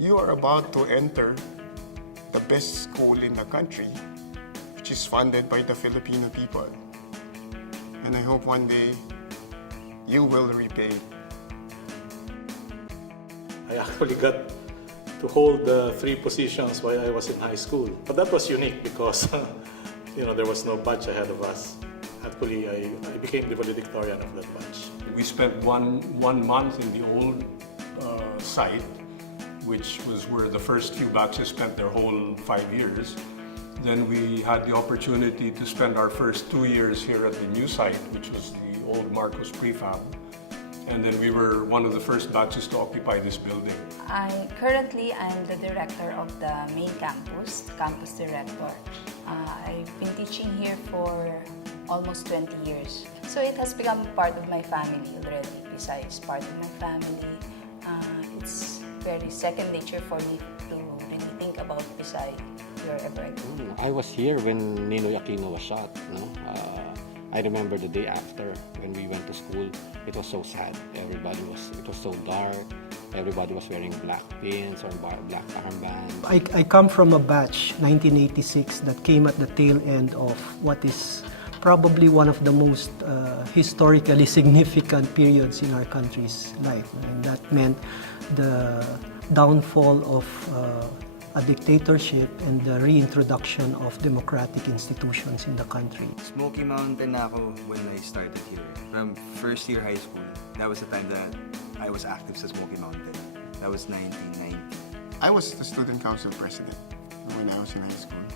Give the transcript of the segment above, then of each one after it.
You are about to enter the best school in the country, which is funded by the Filipino people. And I hope one day you will repay. I actually got to hold the 3 positions while I was in high school. But that was unique because there was no batch ahead of us. Actually, I became the valedictorian of that batch. We spent one month in the old site, which was where the first few batches spent their whole 5 years. Then we had the opportunity to spend our first 2 years here at the new site, which was the old Marcos prefab. And then we were one of the first batches to occupy this building. Currently, I'm the director of the main campus director. I've been teaching here for almost 20 years. So it has become part of my family already. Besides part of my family, it's very second nature for me to really think about beside wherever I go. I was here when Ninoy Aquino was shot. No? I remember the day after when we went to school. It was so sad. It was so dark. Everybody was wearing black pins or black armband. I come from a batch, 1986, that came at the tail end of what is probably one of the most historically significant periods in our country's life. And that meant the downfall of a dictatorship and the reintroduction of democratic institutions in the country. Smoky Mountain na ako when I started here. From first year high school, that was the time that I was active sa Smoky Mountain. That was 1990. I was the student council president when I was in high school.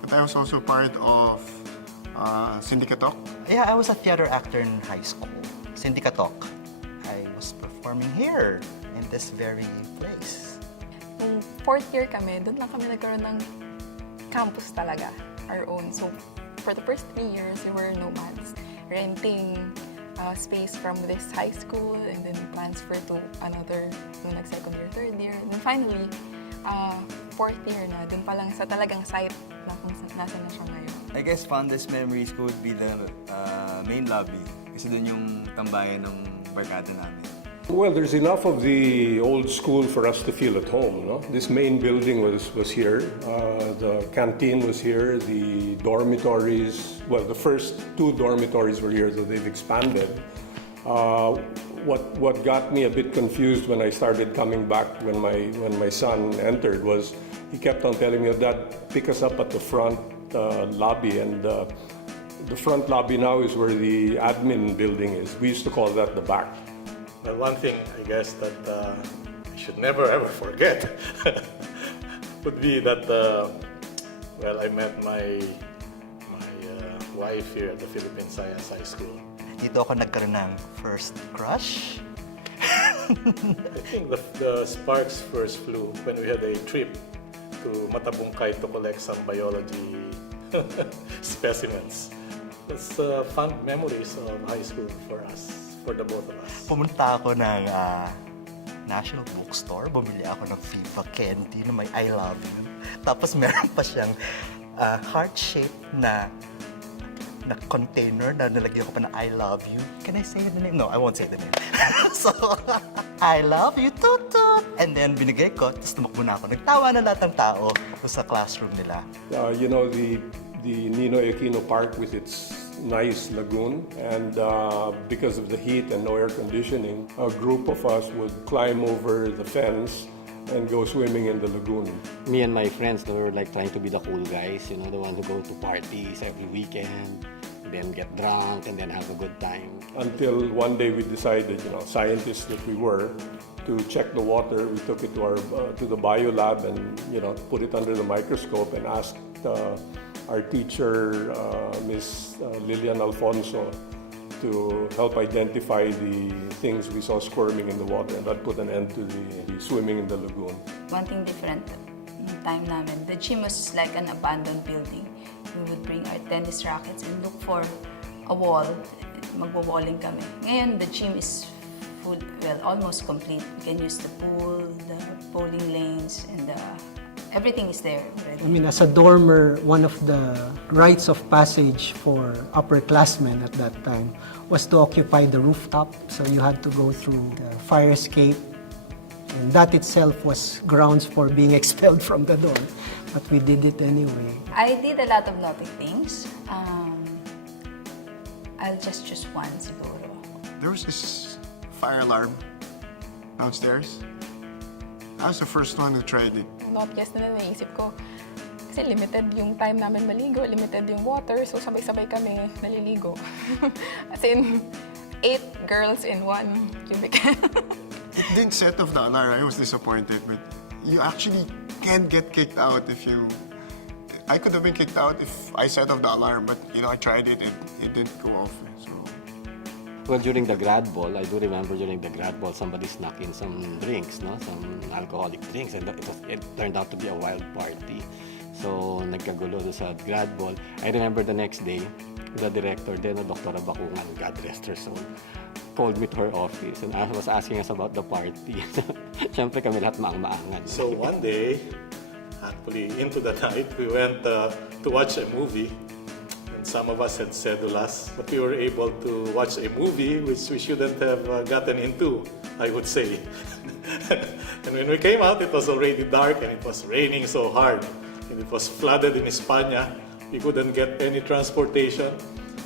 But I was also part of Syndicatok. Yeah, I was a theater actor in high school. Syndicatok. I was performing here in this very place. Nung 4th year kami, doon lang kami nagkaroon ng campus talaga, our own. So, for the first 3 years, we were nomads, renting space from this high school and then transfer to another, nung nag-second year, 3rd year. And then finally, 4th year na, doon pa lang sa talagang site na kung nasa na siya ngayon. I guess fondest memories ko would be the main lobby. Kasi doon yung tambayan ng barkada namin. Well, there's enough of the old school for us to feel at home. No? This main building was here. The canteen was here. The dormitories, well, the first 2 dormitories were here, so they've expanded. What got me a bit confused when I started coming back when my son entered was he kept on telling me, "Dad, pick us up at the front lobby," and the front lobby now is where the admin building is. We used to call that the back. But one thing, I guess, that I should never ever forget would be that, I met my wife here at the Philippine Science High School. Dito ako nagkaroon ng first crush. I think the sparks first flew when we had a trip to Matabungkay to collect some biology specimens. It's fun memories of high school for us. For the both of us. Pumunta ako ng National Bookstore. Bumili ako ng FIFA candy na may I love you. Tapos meron pa siyang heart-shaped na container na nalagyan ko pa na I love you. Can I say the name? No, I won't say the name. So, I love you, toot toot. And then binigay ko, tapos tumakbo na ako. Nagtawa na lahat ng tao sa classroom nila. The Ninoy Aquino Park with its nice lagoon, and because of the heat and no air conditioning, a group of us would climb over the fence and go swimming in the lagoon. Me and my friends, they were like trying to be the cool guys, the ones who go to parties every weekend, then get drunk and then have a good time. Until one day we decided, scientists that we were, to check the water. We took it to the bio lab and put it under the microscope and asked our teacher, Miss Lilian Alfonso, to help identify the things we saw squirming in the water, and that put an end to the swimming in the lagoon. One thing different yung time namin, the gym was like an abandoned building. We would bring our tennis rackets and look for a wall. Magbo-bowling kami. Ngayon, the gym is full, almost complete. You can use the pool, the bowling lanes, and everything is there already. I mean, as a dormer, one of the rites of passage for upperclassmen at that time was to occupy the rooftop. So you had to go through the fire escape And that itself was grounds for being expelled from the dorm, but we did it anyway. I did a lot of naughty things. I'll just choose one siguro. There was this fire alarm downstairs. I was the first one who tried it. Naughtiest na naisip ko. Kasi limited yung time namin maligo, limited yung water, so sabay-sabay kami naliligo. As in, 8 girls in one cubicle. It didn't set off the alarm. I was disappointed, but you actually can get kicked out if you... I could have been kicked out if I set off the alarm, but I tried it and it didn't go off. So Well, during the grad ball, I do remember during the grad ball, somebody snuck in some drinks, no? Some alcoholic drinks, and it turned out to be a wild party. So, nagkagulo doon sa grad ball. I remember the next day, the director, then Dr. Bakungan, God rest her soul, called me to her office and was asking us about the party. Siyempre kami lahat maang-maangan. So one day, actually into the night, we went to watch a movie. And some of us had sedulas, but we were able to watch a movie which we shouldn't have gotten into, I would say. And when we came out, it was already dark and it was raining so hard. And it was flooded in España. We couldn't get any transportation.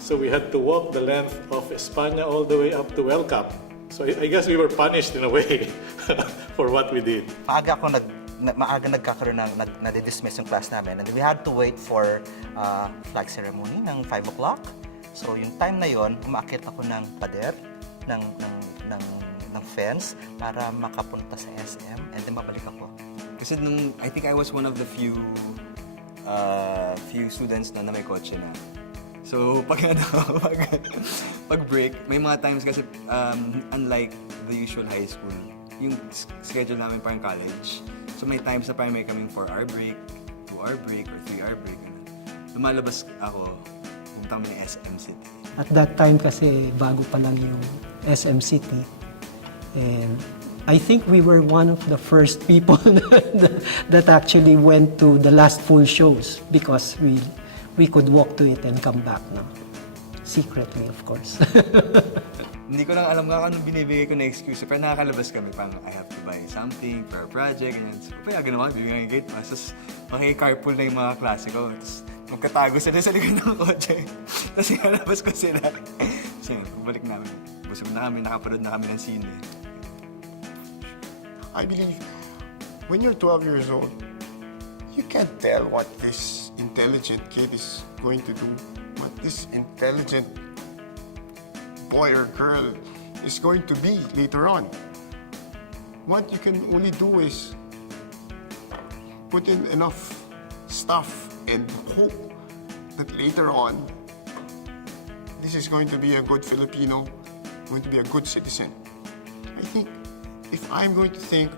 So we had to walk the length of España all the way up to Welcome. So I guess we were punished in a way for what we did. Maaga nagkakaroon nade-dismiss yung class namin, and we had to wait for flag ceremony ng 5 o'clock. So yung time na yon, umaakit ako ng pader, ng fence para makapunta sa SM, and then mabalik ako. Kasi I think I was one of the few students na may kotse na. So, pag break, may mga times kasi, unlike the usual high school, yung schedule namin parang college. So, may times na parang may kaming 4-hour break, 2-hour break, or 3-hour break. Lumalabas ako, pumunta kami ng SM City. At that time kasi bago pa lang yung SM City. And I think we were one of the first people that actually went to the last full shows because we could walk to it and come back now. Secretly, of course. Hindi ko lang alam nga anong binibigay ko na excuse. Pero nakakalabas kami, parang I have to buy something for a project, ganyan. So, payagan naman, bibigyan ng gate pass. Tapos, makikarpool na yung mga klase ko. Tapos, magkatago sila sa likod ng kotse. Tapos, ikalabas ko sila. Kasi, balik namin. Busog na kami, nakapanood na kami ng sine. I believe when you're 12 years old, you can't tell what this intelligent kid is going to do, what this intelligent boy or girl is going to be later on. What you can only do is put in enough stuff and hope that later on this is going to be a good Filipino, going to be a good citizen. I think if I'm going to think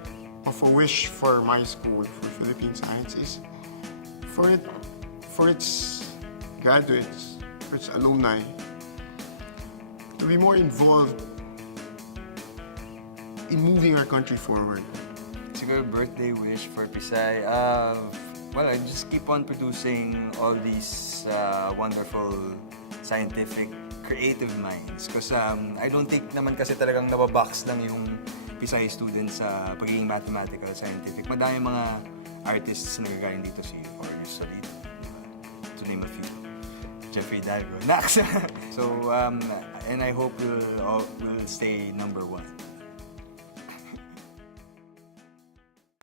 of a wish for my school, for Philippine Science, is for its graduates, for its alumni, to be more involved in moving our country forward. Siguro birthday wish for Pisay. Well, I just keep on producing all these wonderful scientific, creative minds. Because I don't think naman kasi talagang nababox lang yung Pisay students sa pagiging mathematical, scientific. Madami mga artists na nagagaling dito, si Orange Solid, to name a few. Jeffrey Dalgo, Nax. So, and I hope we'll stay #1.